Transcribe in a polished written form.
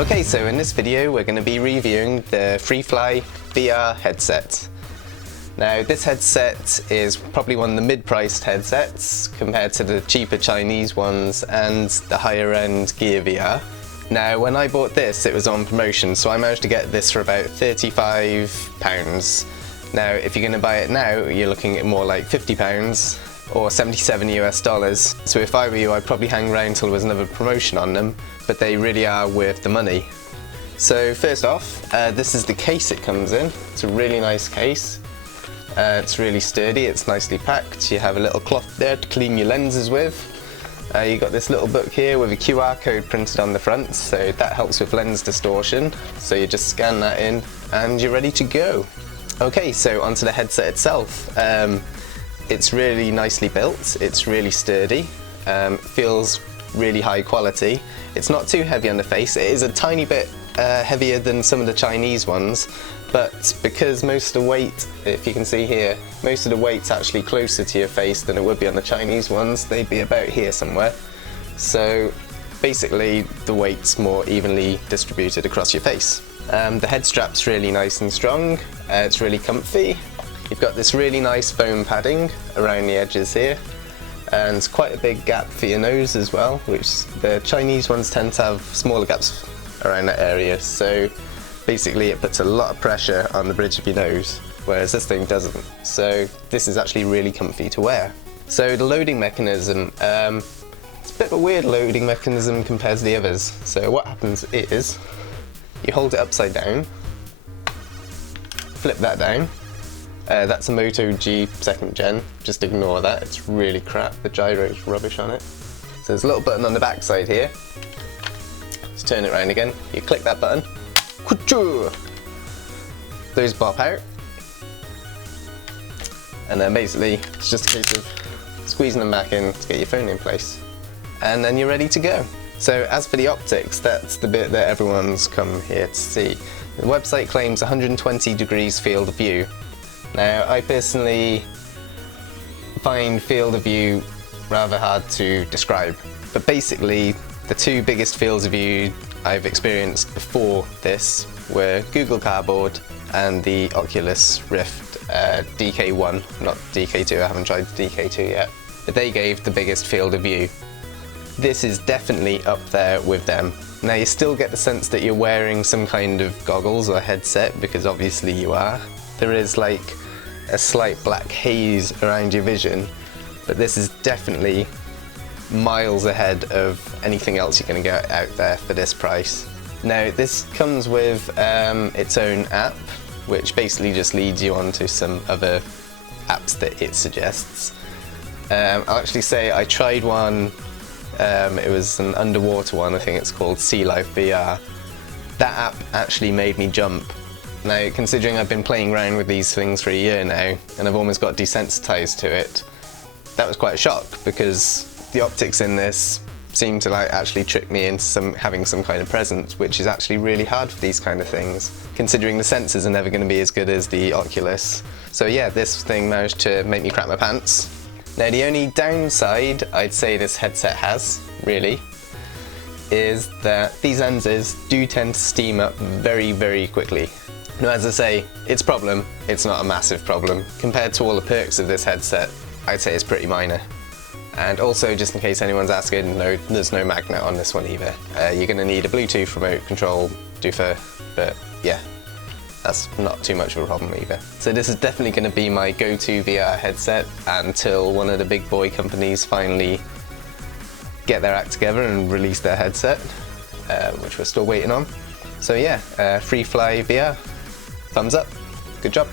Okay, so in this video we're going to be reviewing the Freefly VR headset. Now this headset is probably one of the mid-priced headsets compared to the cheaper Chinese ones and the higher end Gear VR. Now when I bought this it was on promotion, so I managed to get this for about £35. Now if you're going to buy it now you're looking at more like £50 or $77 US. So if I were you I'd probably hang around till there was another promotion on them, but they really are worth the money. So first off, this is the case it comes in. It's a really nice case. It's really sturdy, it's nicely packed. You have a little cloth there to clean your lenses with. You got this little book here with a QR code printed on the front, so that helps with lens distortion. So you just scan that in and you're ready to go. Okay, so onto the headset itself. It's really nicely built, it's really sturdy, feels really high quality. It's not too heavy on the face. It is a tiny bit heavier than some of the Chinese ones, but because most of the weight, if you can see here, most of the weight's actually closer to your face than it would be on the Chinese ones. They'd be about here somewhere. So basically the weight's more evenly distributed across your face. The head strap's really nice and strong, it's really comfy. You've got this really nice foam padding around the edges here, and quite a big gap for your nose as well, which the Chinese ones tend to have smaller gaps around that area, so basically it puts a lot of pressure on the bridge of your nose, whereas this thing doesn't. So this is actually really comfy to wear. So the loading mechanism, it's a bit of a weird loading mechanism compared to the others. So what happens is, you hold it upside down, flip that down. That's a Moto G 2nd gen, just ignore that, it's really crap, the gyro's rubbish on it. So there's a little button on the back side here, just turn it around again, you click that button, those pop out, and then basically it's just a case of squeezing them back in to get your phone in place, and then you're ready to go. So as for the optics, that's the bit that everyone's come here to see. The website claims 120 degrees field of view. Now, I personally find field of view rather hard to describe, but basically the two biggest fields of view I've experienced before this were Google Cardboard and the Oculus Rift DK1, not DK2, I haven't tried the DK2 yet, but they gave the biggest field of view. This is definitely up there with them. Now you still get the sense that you're wearing some kind of goggles or headset, because obviously you are. There is like a slight black haze around your vision, but this is definitely miles ahead of anything else you're going to get out there for this price. Now this comes with its own app, which basically just leads you on to some other apps that it suggests. I'll actually say I tried one, it was an underwater one, I think it's called Sea Life VR. That app actually made me jump. Now, considering I've been playing around with these things for a year now, and I've almost got desensitized to it, that was quite a shock, because the optics in this seem to like actually trick me into having some kind of presence, which is actually really hard for these kind of things, considering the sensors are never going to be as good as the Oculus. So yeah, this thing managed to make me crap my pants. Now the only downside I'd say this headset has, really, is that these lenses do tend to steam up very, very quickly. Now, as I say, it's a problem, it's not a massive problem. Compared to all the perks of this headset, I'd say it's pretty minor. And also, just in case anyone's asking, no, there's no magnet on this one either. You're going to need a Bluetooth remote control doofer, but yeah, that's not too much of a problem either. So this is definitely going to be my go-to VR headset until one of the big boy companies finally get their act together and release their headset, which we're still waiting on. So yeah, Freefly VR. Thumbs up. Good job.